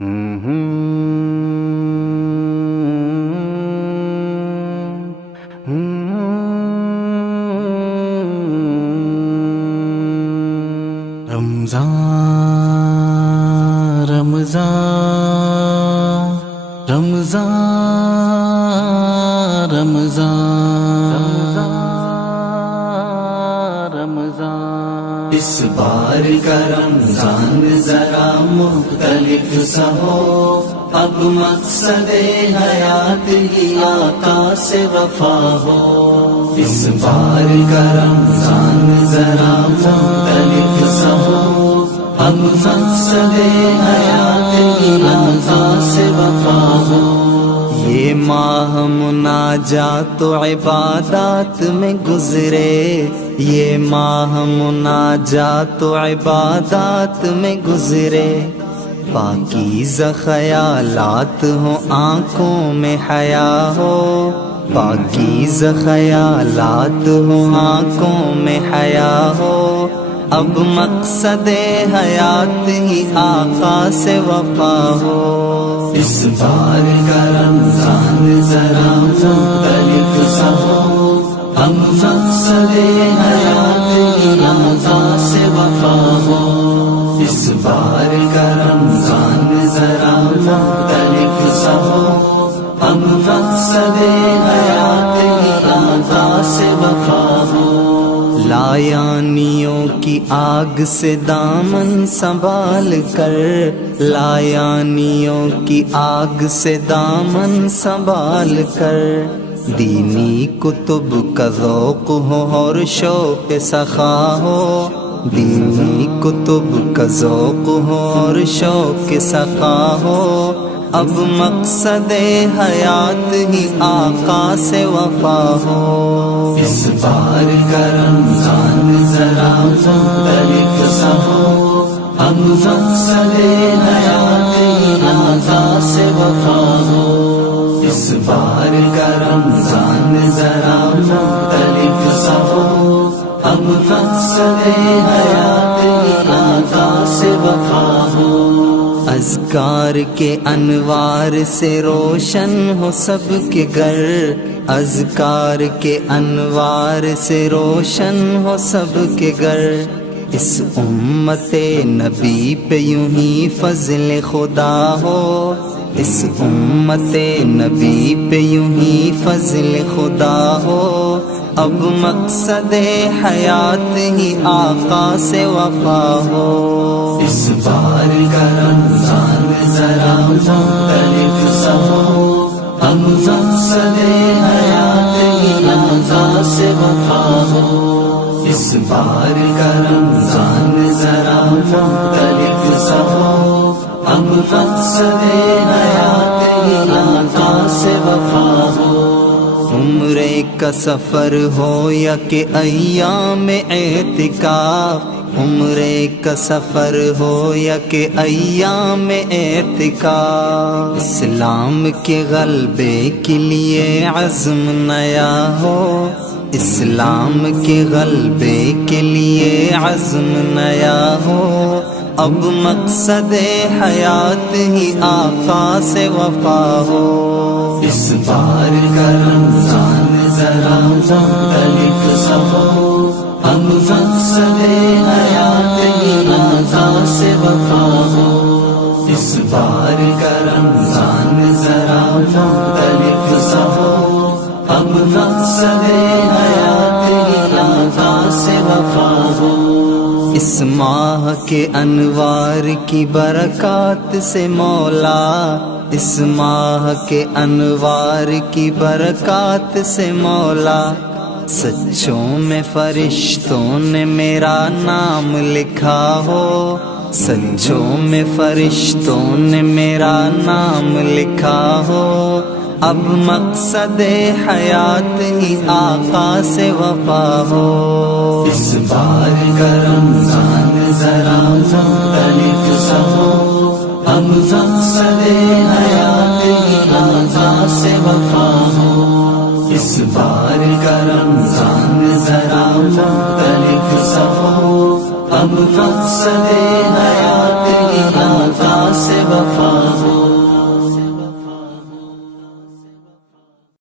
رمضان رمضان رمضان رمضان رمضان اس بار کا رمضان ذرا مختلف سا ہو، اب مقصد حیات ہی آقا سے وفا ہو۔ اس بار کا رمضان ذرا مختلف سا ہو، اب مقصد حیات ہی آقا سے وفا ہو۔ یہ ماہ مناجات و عبادات میں گزرے، یہ ماہ مناجات و عبادات میں گزرے، پاکیزہ خیالات ہوں آنکھوں میں حیا ہو، پاکیزہ خیالات ہوں آنکھوں میں حیا ہو، اب مقصد حیات ہی آقا سے وفا ہو۔ اس بار کا رمضان ذرا مختلف سا ہو، اب مقصد حیات ہی آقا سے وفا ہو۔ اس بار کا رمضان ذرا مختلف سا ہو، اب مقصد حیات ہی آقا سے وفا ہو۔ لایانیوں کی آگ سے دامن سنبھال کر، لایانیوں کی آگ سے دامن سنبھال کر، دینی کتب کا ذوق ہو اور شوق سخا ہو، دینی کتب کا ذوق ہو اور شوق سخا ہو، اب مقصد حیات ہی آقا سے وفا ہو۔ اس بار کا رمضان ذرا مختلف سا ہو، اب مقصد حیات ہی آقا سے وفا ہو۔ اس بار کا رمضان ذرا مختلف سا ہو، اب مقصد حیات ہی آقا سے وفا ہو۔ اذکار کے انوار سے روشن ہو سب کے گھر، اذکار کے انوار سے روشن ہو سب کے گھر، اس امت نبی پہ یوں ہی فضل خدا ہو، اس امت نبی پہ یوں ہی فضل خدا ہو، اب مقصد حیات ہی آقا سے وفا ہو۔ اس بار کا رمضان ذرا مختلف سا ہو، اب مقصد حیات ہی آقا سے وفا ہو۔ اس بار کا رمضان ذرا مختلف سا ہو، اب مقصد حیات ہی آقا سے وفا ہو۔ عمرے کا سفر ہو یا کہ ایام اعتکاف، عمرے کا سفر ہو یا کہ ایام اعتکاف، اسلام کے غلبے کے لیے عزم نیا ہو، اسلام کے غلبے کے لیے عزم نیا ہو، اب مقصد حیات ہی آقا سے وفا ہو۔ اس بار کا رمضان ذرا مختلف سا ہو، اب مقصد حیات ہی آقا سے وفا ہو۔ اس بار کا رمضان ذرا مختلف سا ہو، اب مقصد حیات ہی آقا سے وفا ہو۔ اس ماہ کے انوار کی برکات سے مولا، اس ماہ کے انوار کی برکات سے مولا، سچوں میں فرشتوں نے میرا نام لکھا ہو، سچوں میں فرشتوں نے میرا نام لکھا ہو، اب مقصد حیات ہی آقا سے وفا ہو۔ اس بار کا رمضان ذرا مختلف سا ہو، اب مقصد حیات ہی آقا سے وفا ہو۔ اس بار کا رمضان ذرا مختلف سا ہو، اب مقصد حیات